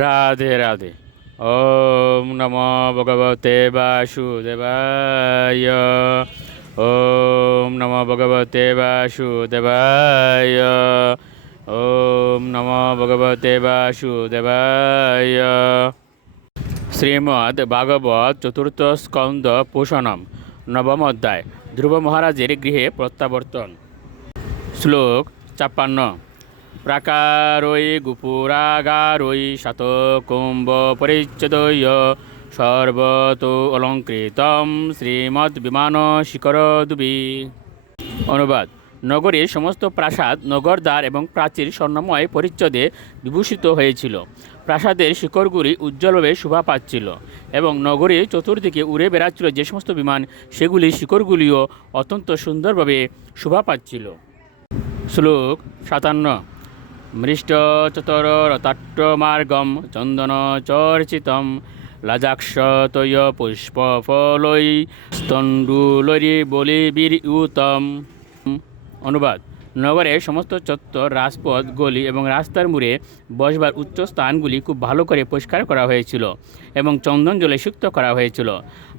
রাধে রাধে। ওম নমো ভগবতে বাসুদেবায়। ওম নমো ভগবতে বাসুদেবায়। ওম নমো ভগবতে বাসুদেবায়। শ্রীমদ্ ভাগবত চতুর্থ স্কন্দ পোষণম নবম অধ্যায়। ধ্রুব মহারাজের গৃহে প্রত্যাবর্তন। শ্লোক ৫৬। প্রাকারৈ গুপুরাগারৈ শতকুম্ভ পরিচ্ছদয় সর্বতো অলঙ্কৃতম শ্রীমদ্ বিমান শিখর দুবি। অনুবাদ: নগরীর সমস্ত প্রাসাদ, নগরদ্বার এবং প্রাচীর স্বর্ণময় পরিচ্ছদে বিভূষিত হয়েছিল। প্রাসাদের শিখরগুলি উজ্জ্বলভাবে শোভা পাচ্ছিল এবং নগরীর চতুর্দিকে উড়ে বেড়াচ্ছিল যে সমস্ত বিমান, সেগুলির শিখরগুলিও অত্যন্ত সুন্দরভাবে শোভা পাচ্ছিল। শ্লোক ৫৭। মৃষ্টচতর রতাট্টমার্গম চন্দন চর্চিতম লাজাক্ষতয় পুষ্পফলৈ স্তণ্ডুলরি বলিবিরউতম। অনুবাদ: নগরের সমস্ত চত্বর, রাজপথ, গলি এবং রাস্তার মোড়ে বসবার উচ্চ স্থানগুলি খুব ভালো করে পরিষ্কার করা হয়েছিল এবং চন্দন জলে সিক্ত করা হয়েছিল।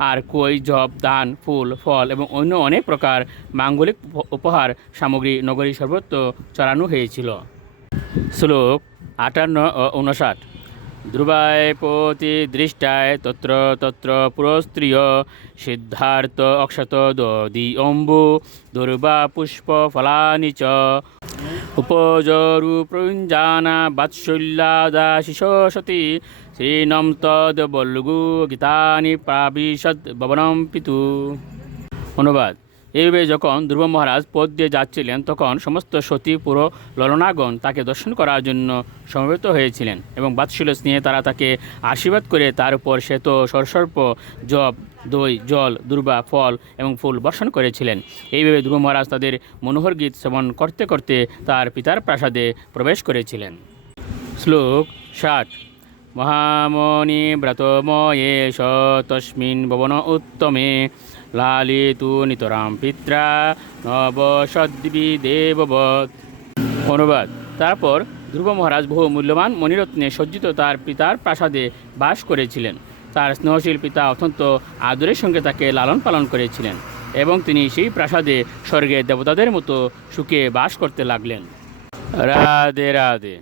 আর কই, জব, ধান, ফুল, ফল এবং অন্য অনেক প্রকার মাঙ্গলিক উপহার সামগ্রী নগরীর সর্বত্র চড়ানো হয়েছিল। শ্লোক ৫৮ ও ৫৯। ধ্রুবায় পতি দৃষ্টায় তত্র তত্র পুরস্ত্রিয় সিদ্ধার্থ অক্ষত দধি অম্বু দুর্বা পুষ্প ফলানি চ উপজরু প্রঞ্জানা বাৎসল্যাদা শিশসতি শ্রীনম তদ বল্লুগু গীতানি প্রাবিশদ ভবনম পিতু। অনুবাদ: এইভাবে যখন ধ্রুব মহারাজ পথ দিয়ে যাচ্ছিলেন, তখন সমস্ত সতী পুর ললনাগণ তাকে দর্শন করার জন্য সমবেত হয়েছিলেন এবং বাৎসল্য স্নেহে তারা তাকে আশীর্বাদ করে তার উপর শ্বেত সরসর্প, জব, দই, জল, দুর্বা, ফল এবং ফুল বর্ষণ করেছিলেন। এইভাবে ধ্রুব মহারাজ তাদের মনোহর গীত শ্রবণ করতে করতে তার পিতার প্রাসাদে প্রবেশ করেছিলেন। শ্লোক ৬০। মহামণি ব্রতময়ে স তস্মিন ভবন উত্তমে লালিতু নিতরাম পিত্রা নবসদ্বি দেববৎ। অনুবাদ: তারপর ধ্রুব মহারাজ বহু মূল্যবান মণিরত্নে সজ্জিত তার পিতার প্রাসাদে বাস করেছিলেন। তার স্নেহশীল পিতা অত্যন্ত আদরের সঙ্গে তাকে লালন পালন করেছিলেন এবং তিনি সেই প্রাসাদে স্বর্গের দেবতাদের মতো সুখে বাস করতে লাগলেন। রাধে রাধে।